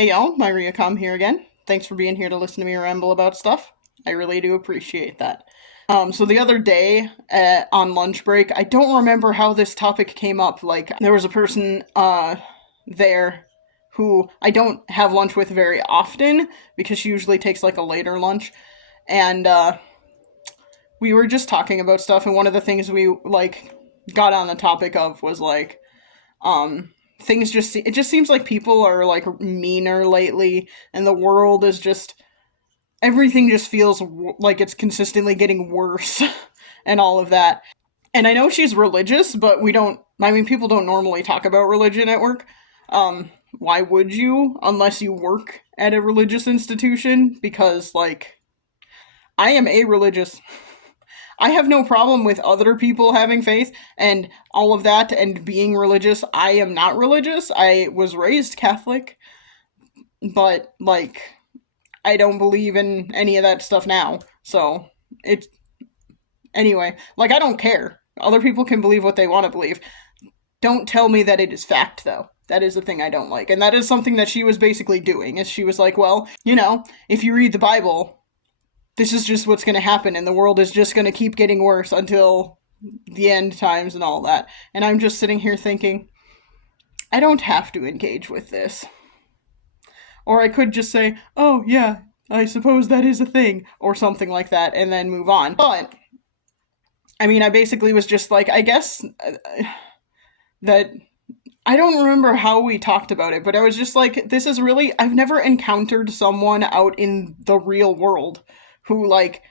Hey y'all, Myriacom here again. Thanks for being here to listen to me ramble about stuff. I really do appreciate that. So the other day on lunch break, I don't remember how this topic came up. Like, there was a person there who I don't have lunch with very often because she usually takes like a later lunch. And we were just talking about stuff, and one of the things we like got on the topic of was like, things just it just seems like people are like meaner lately, and the world is just everything just feels like it's consistently getting worse and all of that. And I know she's religious, but we don't I mean people don't normally talk about religion at work. Why would you, unless you work at a religious institution? Because like I am a religious. I have no problem with other people having faith and all of that and being religious. I am not religious. I was raised Catholic, but like I don't believe in any of that stuff now. So it's anyway, like I don't care. Other people can believe what they want to believe. Don't tell me that it is fact though. That is the thing I don't like. And that is something that she was basically doing. Is she was like, well, if you read the Bible, this is just what's going to happen, and the world is just going to keep getting worse until the end times and all that. And I'm just sitting here thinking, I don't have to engage with this. Or I could just say, oh, yeah, I suppose that is a thing, or something like that, and then move on. But, I mean, I basically was just like, I guess that. I don't remember how we talked about it, but I was just like, this is really. I've never encountered someone out in the real world who, like,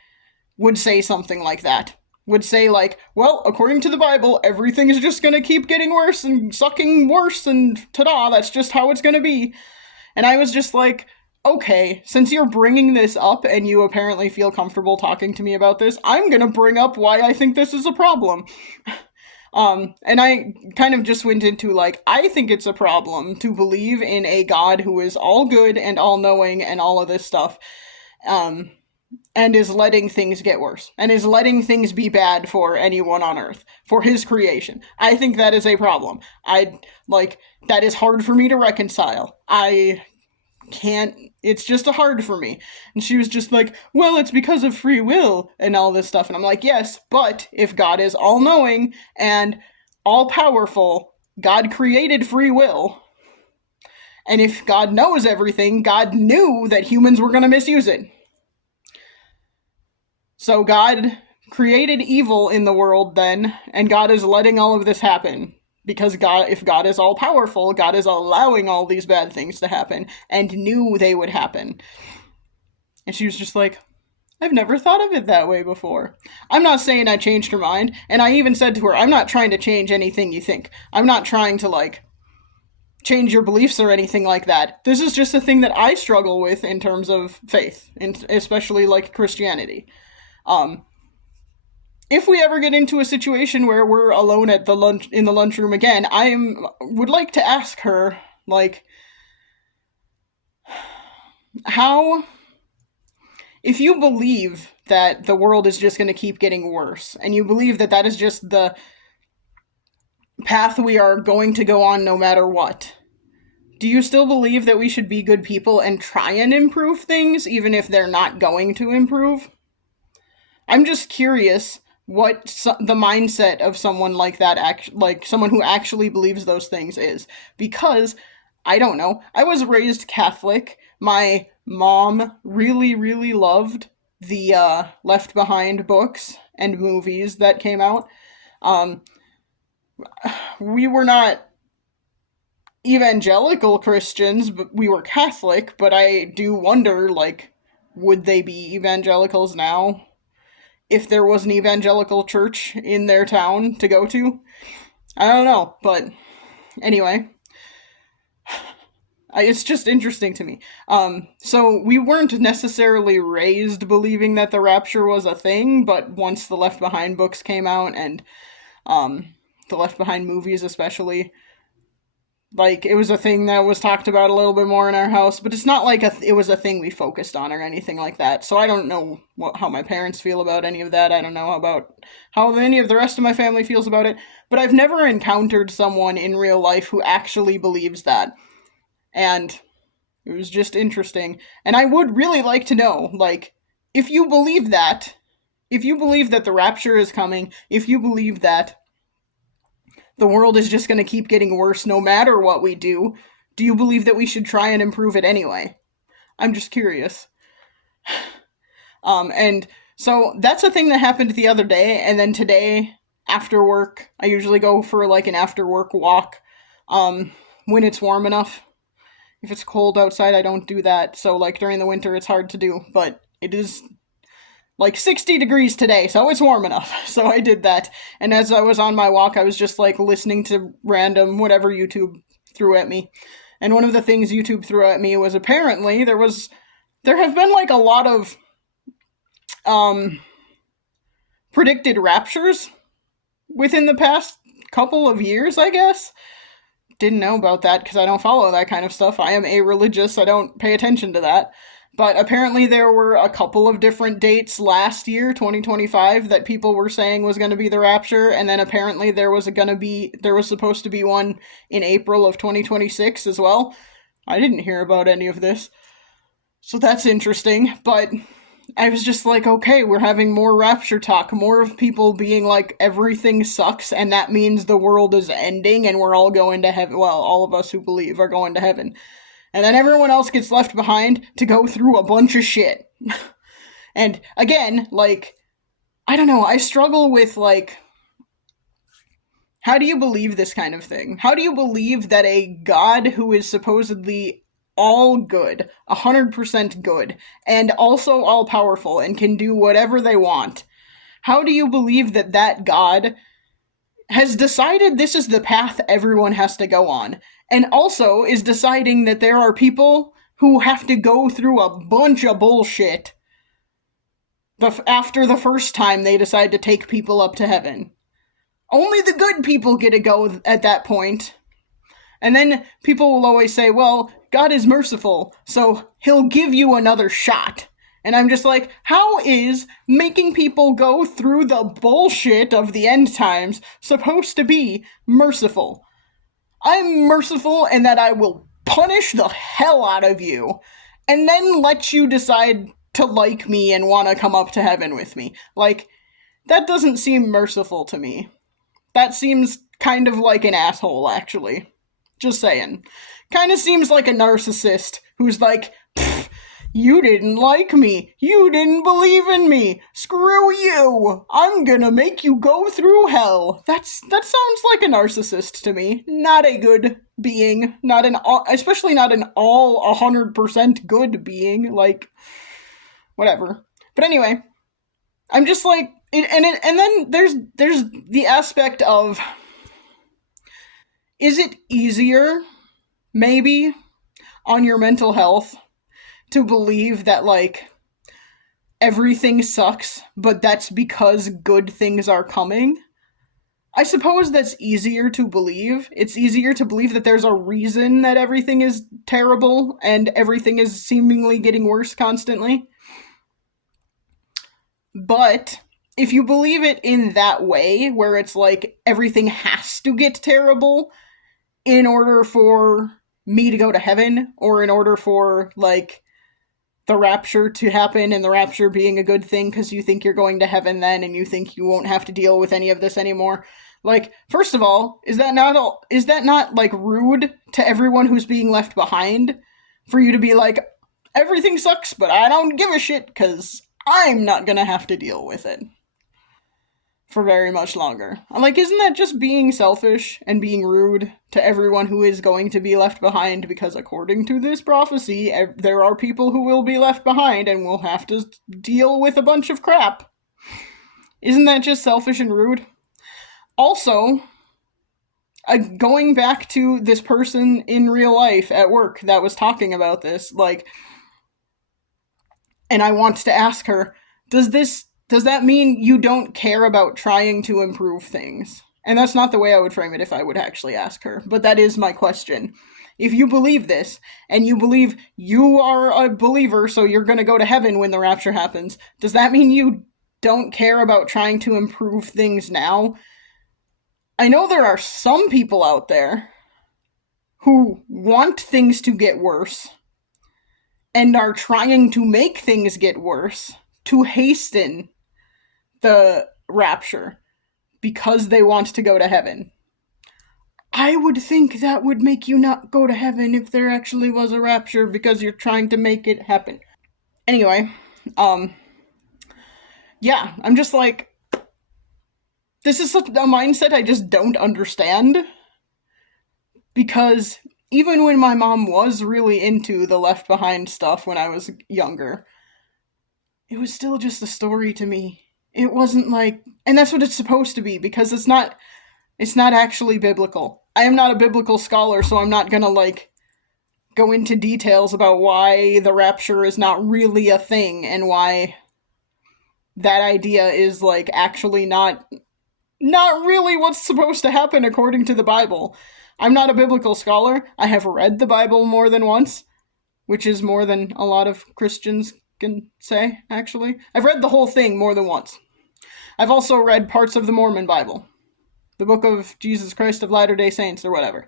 would say something like that. Would say, like, well, according to the Bible, everything is just gonna keep getting worse and sucking worse, and ta-da, that's just how it's gonna be. And I was just like, okay, since you're bringing this up and you apparently feel comfortable talking to me about this, I'm gonna bring up why I think this is a problem. And I kind of just went into, like, I think it's a problem to believe in a God who is all good and all knowing and all of this stuff. And is letting things get worse, and is letting things be bad for anyone on Earth, for his creation. I think that is a problem. That is hard for me to reconcile. I can't, it's just hard for me. And she was just like, well, it's because of free will and all this stuff. And I'm like, yes, but if God is all knowing and all powerful, God created free will. And if God knows everything, God knew that humans were going to misuse it. So God created evil in the world then, and God is letting all of this happen. Because if God is all powerful, God is allowing all these bad things to happen, and knew they would happen. And she was just like, I've never thought of it that way before. I'm not saying I changed her mind, and I even said to her, I'm not trying to change anything you think. I'm not trying to, like, change your beliefs or anything like that. This is just a thing that I struggle with in terms of faith, especially, like, Christianity. If we ever get into a situation where we're alone at the lunchroom again, would like to ask her, like, how, if you believe that the world is just going to keep getting worse, and you believe that that is just the path we are going to go on no matter what, do you still believe that we should be good people and try and improve things, even if they're not going to improve? I'm just curious what the mindset of someone like that, like someone who actually believes those things is. Because, I don't know, I was raised Catholic. My mom really, really loved the Left Behind books and movies that came out. We were not evangelical Christians, but we were Catholic, but I do wonder, like, would they be evangelicals now? If there was an evangelical church in their town to go to. I don't know, but anyway. It's just interesting to me. So we weren't necessarily raised believing that the rapture was a thing, but once the Left Behind books came out, and the Left Behind movies especially, like, it was a thing that was talked about a little bit more in our house, but it's not like it was a thing we focused on or anything like that. So I don't know how my parents feel about any of that. I don't know about how any of the rest of my family feels about it. But I've never encountered someone in real life who actually believes that. And It was just interesting. And I would really like to know, like, if you believe that, if you believe that the rapture is coming, if you believe that the world is just going to keep getting worse no matter what we do you believe that we should try and improve it anyway? I'm just curious. And so that's a thing that happened the other day, and then today after work, I usually go for like an after work walk when it's warm enough. If it's cold outside, I don't do that. So like during the winter, it's hard to do, but it is like 60 degrees today, so it's warm enough. So I did that. And as I was on my walk, I was just like listening to random whatever YouTube threw at me. And one of the things YouTube threw at me was apparently there have been like a lot of um predicted raptures within the past couple of years, I guess. Didn't know about that because I don't follow that kind of stuff. I am a-religious, I don't pay attention to that. But apparently there were a couple of different dates last year, 2025, that people were saying was going to be the rapture, and then apparently there was supposed to be one in April of 2026 as well. I didn't hear about any of this. So that's interesting, but I was just like, okay, we're having more rapture talk, more of people being like, everything sucks, and that means the world is ending, and we're all going to heaven. Well, all of us who believe are going to heaven. And then everyone else gets left behind to go through a bunch of shit. And again, like, I don't know, I struggle with, like, how do you believe this kind of thing? How do you believe that a God who is supposedly all good, 100% good, and also all powerful and can do whatever they want, how do you believe that that God has decided this is the path everyone has to go on, and also is deciding that there are people who have to go through a bunch of bullshit after the first time they decide to take people up to heaven? Only the good people get to go at that point. And then people will always say, well, God is merciful, so he'll give you another shot. And I'm just like, how is making people go through the bullshit of the end times supposed to be merciful? I'm merciful in that I will punish the hell out of you and then let you decide to like me and want to come up to heaven with me. Like, that doesn't seem merciful to me. That seems kind of like an asshole, actually. Just saying. Kind of seems like a narcissist who's like, you didn't like me. You didn't believe in me. Screw you. I'm gonna make you go through hell. That sounds like a narcissist to me. Not a good being. Especially not an all 100% good being. Like, whatever. But anyway, I'm just like, and then there's the aspect of, is it easier, maybe, on your mental health to believe that, like, everything sucks, but that's because good things are coming? I suppose that's easier to believe. It's easier to believe that there's a reason that everything is terrible and everything is seemingly getting worse constantly. But if you believe it in that way, where it's like everything has to get terrible in order for me to go to heaven, or in order for, like, the rapture to happen, and the rapture being a good thing because you think you're going to heaven then and you think you won't have to deal with any of this anymore. Like, first of all, is that not like rude to everyone who's being left behind for you to be like, everything sucks, but I don't give a shit because I'm not gonna have to deal with it for very much longer? I'm like, isn't that just being selfish and being rude to everyone who is going to be left behind? Because according to this prophecy, there are people who will be left behind and will have to deal with a bunch of crap. Isn't that just selfish and rude? Also, going back to this person in real life at work that was talking about this, like, and I want to ask her, does that mean you don't care about trying to improve things? And that's not the way I would frame it if I would actually ask her, but that is my question. If you believe this, and you believe you are a believer, so you're gonna go to heaven when the rapture happens, does that mean you don't care about trying to improve things now? I know there are some people out there who want things to get worse, and are trying to make things get worse to hasten the rapture because they want to go to heaven. I would think that would make you not go to heaven if there actually was a rapture because you're trying to make it happen. Anyway, yeah, I'm just like, this is such a mindset I just don't understand. Because even when my mom was really into the Left Behind stuff when I was younger, it was still just a story to me. It wasn't like, and that's what it's supposed to be, because it's not actually biblical. I am not a biblical scholar, so I'm not gonna like go into details about why the rapture is not really a thing and why that idea is like actually not really what's supposed to happen according to the Bible. I'm not a biblical scholar. I have read the Bible more than once, which is more than a lot of Christians can say, actually. I've read the whole thing more than once. I've also read parts of the Mormon Bible, the Book of Jesus Christ of Latter-day Saints, or whatever.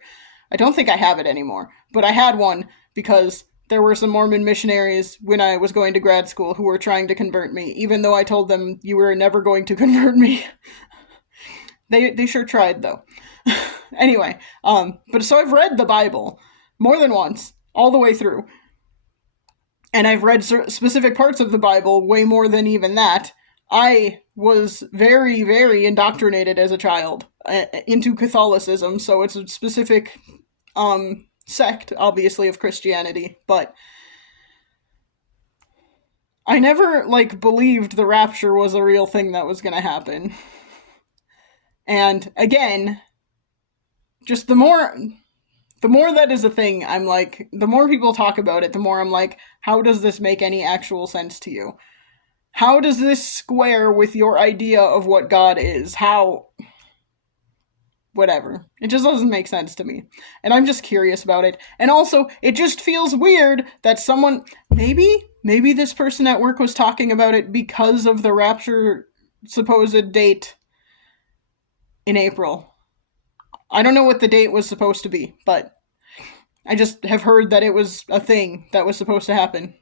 I don't think I have it anymore, but I had one because there were some Mormon missionaries when I was going to grad school who were trying to convert me, even though I told them you were never going to convert me. They sure tried, though. Anyway, but so I've read the Bible more than once, all the way through. And I've read specific parts of the Bible way more than even that. I was very, very indoctrinated as a child into Catholicism, so it's a specific sect, obviously, of Christianity, but I never, like, believed the rapture was a real thing that was gonna happen. And again, just the more that is a thing, I'm like, the more people talk about it, the more I'm like, how does this make any actual sense to you? How does this square with your idea of what God is? How? Whatever. It just doesn't make sense to me. And I'm just curious about it. And also, it just feels weird that someone, maybe this person at work was talking about it because of the rapture supposed date in April. I don't know what the date was supposed to be, but I just have heard that it was a thing that was supposed to happen.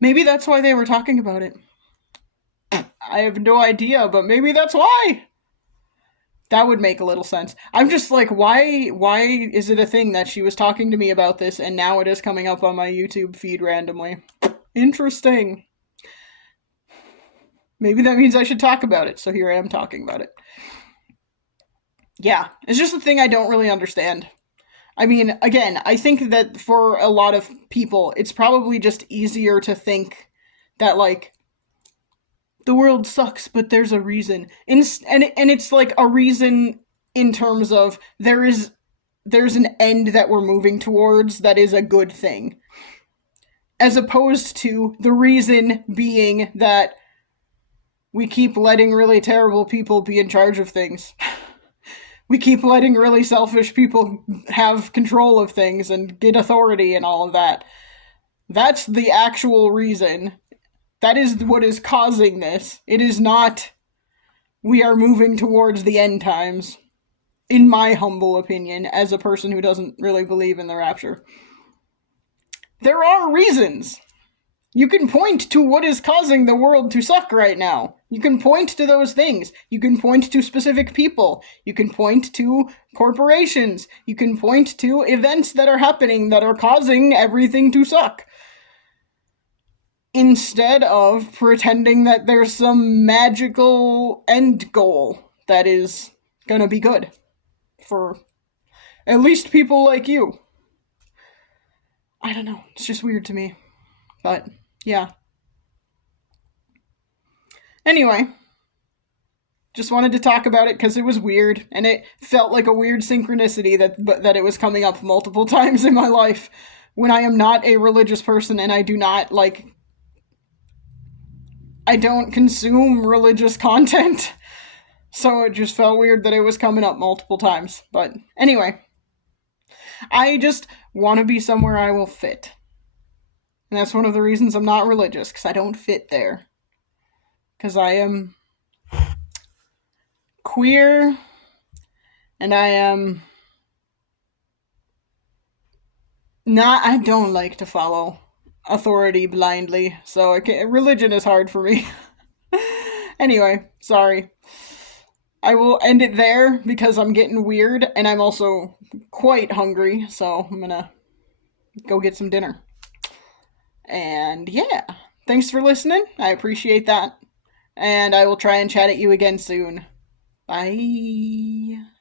Maybe that's why they were talking about it. I have no idea, but maybe that's why. That would make a little sense. I'm just like, why is it a thing that she was talking to me about this and now it is coming up on my YouTube feed randomly? Interesting. Maybe that means I should talk about it, so here I am talking about it. Yeah, it's just a thing I don't really understand. I mean, again, I think that for a lot of people, it's probably just easier to think that, like, the world sucks, but there's a reason. And it's like a reason in terms of there's an end that we're moving towards that is a good thing. As opposed to the reason being that we keep letting really terrible people be in charge of things. We keep letting really selfish people have control of things and get authority and all of that. That's the actual reason. That is what is causing this. It is not we are moving towards the end times, in my humble opinion, as a person who doesn't really believe in the rapture. There are reasons. You can point to what is causing the world to suck right now. You can point to those things. You can point to specific people. You can point to corporations. You can point to events that are happening that are causing everything to suck. Instead of pretending that there's some magical end goal that is gonna be good for at least people like you. I don't know. It's just weird to me. But, yeah. Anyway, just wanted to talk about it because it was weird, and it felt like a weird synchronicity that it was coming up multiple times in my life when I am not a religious person and I do not, like, I don't consume religious content. So it just felt weird that it was coming up multiple times. But anyway, I just want to be somewhere I will fit. And that's one of the reasons I'm not religious, because I don't fit there. Because I am queer, and I am not, I don't like to follow authority blindly. So religion is hard for me. Anyway, sorry. I will end it there because I'm getting weird and I'm also quite hungry. So I'm going to go get some dinner. And yeah, thanks for listening. I appreciate that. And I will try and chat at you again soon. Bye.